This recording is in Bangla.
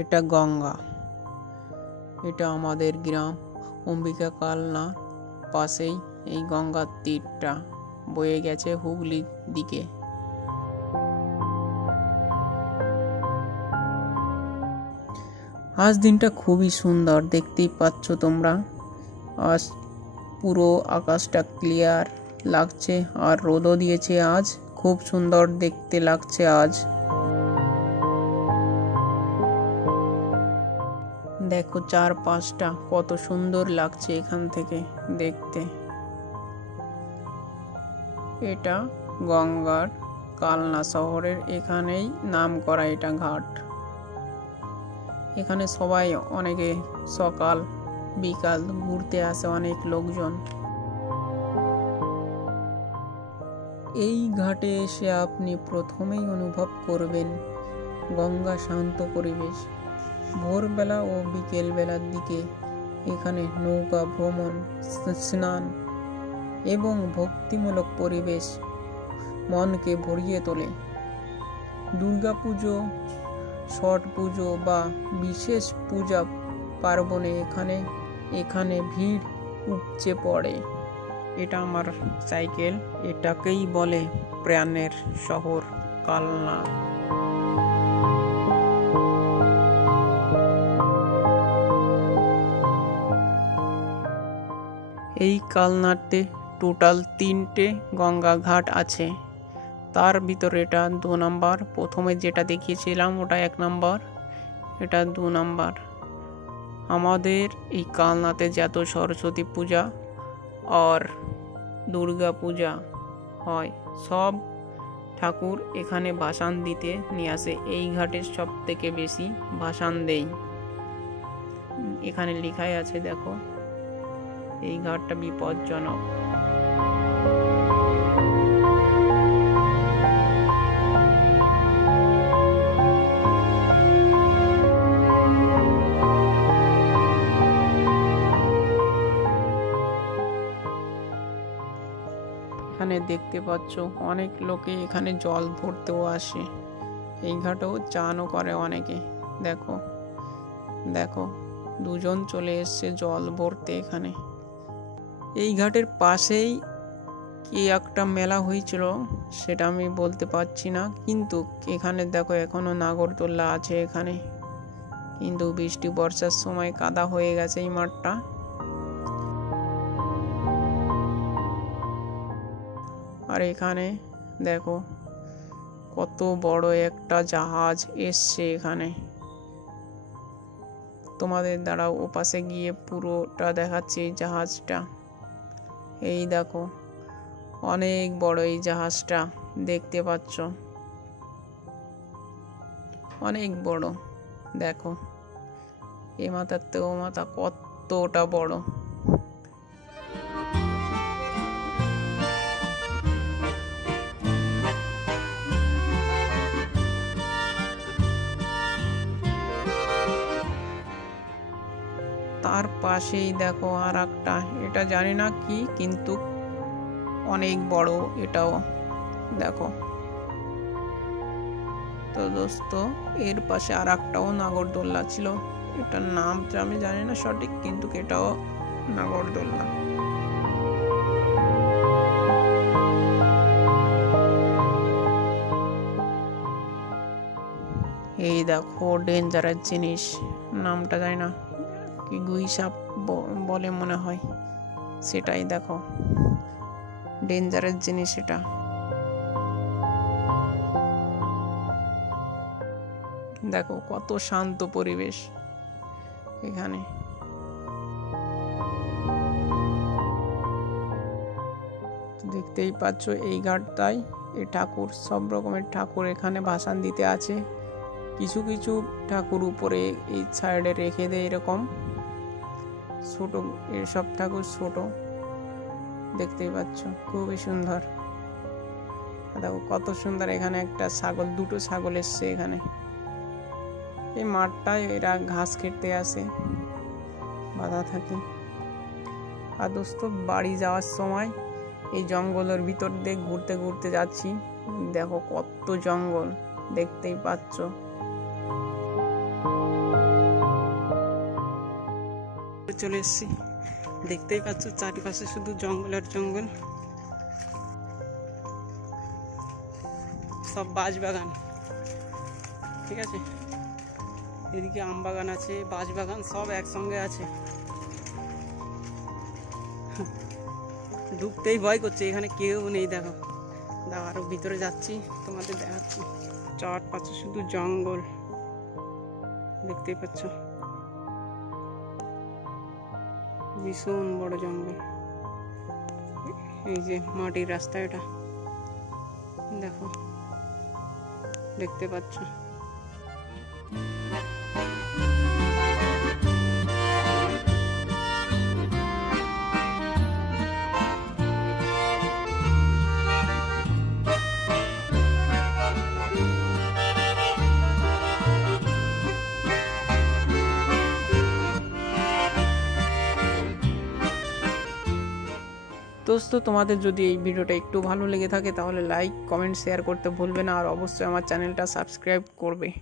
এটা গঙ্গা। এটা আমাদের গ্রাম অম্বিকা কালনা পাশেই এই গঙ্গার তীরটা বয়ে গেছে হুগলির দিকে। আজ দিনটা খুবই সুন্দর, দেখতেই পাচ্ছ তোমরা। আজ পুরো আকাশটা ক্লিয়ার লাগছে আর রোদও দিয়েছে আজ, খুব সুন্দর দেখতে লাগছে আজ। দেখো চারপাশটা কত সুন্দর লাগছে এখান থেকে দেখতে। এটা গঙ্গার কালনা শহরের এখানেই নাম করা এটা ঘাট। এখানে সবাই অনেকে সকাল বিকাল ঘুরতে আসে অনেক লোকজন। এই ঘাটে এসে আপনি প্রথমেই অনুভব করবেন গঙ্গা শান্ত পরিবেশ। ভোরবেলা ও বিকেল বেলার দিকে এখানে নৌকা ভ্রমণ, স্নান এবং ভক্তিমূলক পরিবেশ মনকে ভরিয়ে তোলে। দুর্গাপুজো, ছট পুজো বা বিশেষ পূজা পার্বণে এখানে ভিড় উপচে পড়ে। এটা আমার সাইকেল, এটাকেই বলে প্রাণের শহর কালনা। এই কালনাতে টোটাল 3টে গঙ্গা ঘাট আছে। তার ভিতরে এটা 2 নম্বর। প্রথমে যেটা দেখিয়েছিলাম ওটা 1 নম্বর, এটা 2 নম্বর। আমাদের এই কালনাতে যত সরস্বতী পূজা আর দুর্গা পূজা হয়, সব ঠাকুর এখানে ভাসান দিতে নিয়ে আসে। এই ঘাটে সব থেকে বেশি ভাসান দেয়। এখানে লেখাই আছে, দেখো এই ঘাটটা বিপজ্জনক। এখানে দেখতে পাচ্ছ অনেক লোকে এখানে জল ভরতেও আসে। এই ঘাটেও চানও করে অনেকে। দেখো দেখো 2জন চলে এসছে জল ভরতে এখানে। এই ঘাটের পাশেই কি একটা মেলা হয়েছিল সেটা আমি বলতে পারছি না, কিন্তু এখানে দেখো এখনো নাগরদোল্লা আছে এখানে, কিন্তু বৃষ্টি বর্ষার সময় কাদা হয়ে গেছে এই মাঠটা। আর এখানে দেখো কত বড় একটা জাহাজ এসছে এখানে। তোমাদের দ্বারা ওপাশে গিয়ে পুরোটা দেখাচ্ছি এই জাহাজটা। এই দেখো অনেক বড় এই জাহাজটা, দেখতে পাচ্ছ অনেক বড়। দেখো এ মাথার তো ও মাথা কতটা বড়। তার পাশেই দেখো আর একটা, এটা জানি না কি, কিন্তু অনেক বড় এটাও। দেখো তো দোস্ত, এর পাশে আর একটাও নাগরদোল্লা ছিল, এটার নামটা আমি জানি না সঠিক, কিন্তু এটাও নাগরদোল্লা। এই দেখো ডেঞ্জারের জিনিস, নামটা জানি না, কি গুইসাপ বলে মনে হয়, সেটাই দেখো ডেঞ্জারের জিনিস এটা। দেখো কত শান্ত পরিবেশ এখানে। দেখতেই পাচ্ছ এই ঘাটটাই এই ঠাকুর, সব রকমের ঠাকুর এখানে ভাসান দিতে আছে। কিছু কিছু ঠাকুর উপরে এই সাইডে রেখে দেয় এরকম ছোট, এসব ঠাকুর ছোট, দেখতেই পাচ্ছ খুবই সুন্দর। দেখো কত সুন্দর, এখানে একটা ছাগল, 2টো ছাগল এসছে এখানে। এই মাঠটায় এরা ঘাস খেতে আসে, বাঁধা থাকে। আর দোস্ত বাড়ি যাওয়ার সময় এই জঙ্গলের ভিতর দিয়ে ঘুরতে ঘুরতে যাচ্ছি। দেখো কত জঙ্গল, দেখতেই পাচ্ছ। চলে এসেছি। দেখতেই পাচ্ছ চারিপাশে শুধু জঙ্গল আর জঙ্গল, সব বাঁশবাগান। ঠিক আছে, এদিকে আম বাগান আছে, বাঁশবাগান সব একসঙ্গে আছে। ঢুকতেই ভয় করছে, এখানে কেউ নেই। দেখো দেখো, আরো ভিতরে যাচ্ছি, তোমাদের দেখাচ্ছি। চারপাশে শুধু জঙ্গল, দেখতেই পাচ্ছ ভীষণ বড় জঙ্গল। এই যে মাটির রাস্তা, এটা দেখো, দেখতে পাচ্ছ। দোস্ত, তোমাদের যদি এই ভিডিওটা একটু ভালো লেগে থাকে তাহলে লাইক, কমেন্ট, শেয়ার করতে ভুলবে না, আর অবশ্যই আমার চ্যানেলটা সাবস্ক্রাইব করবে।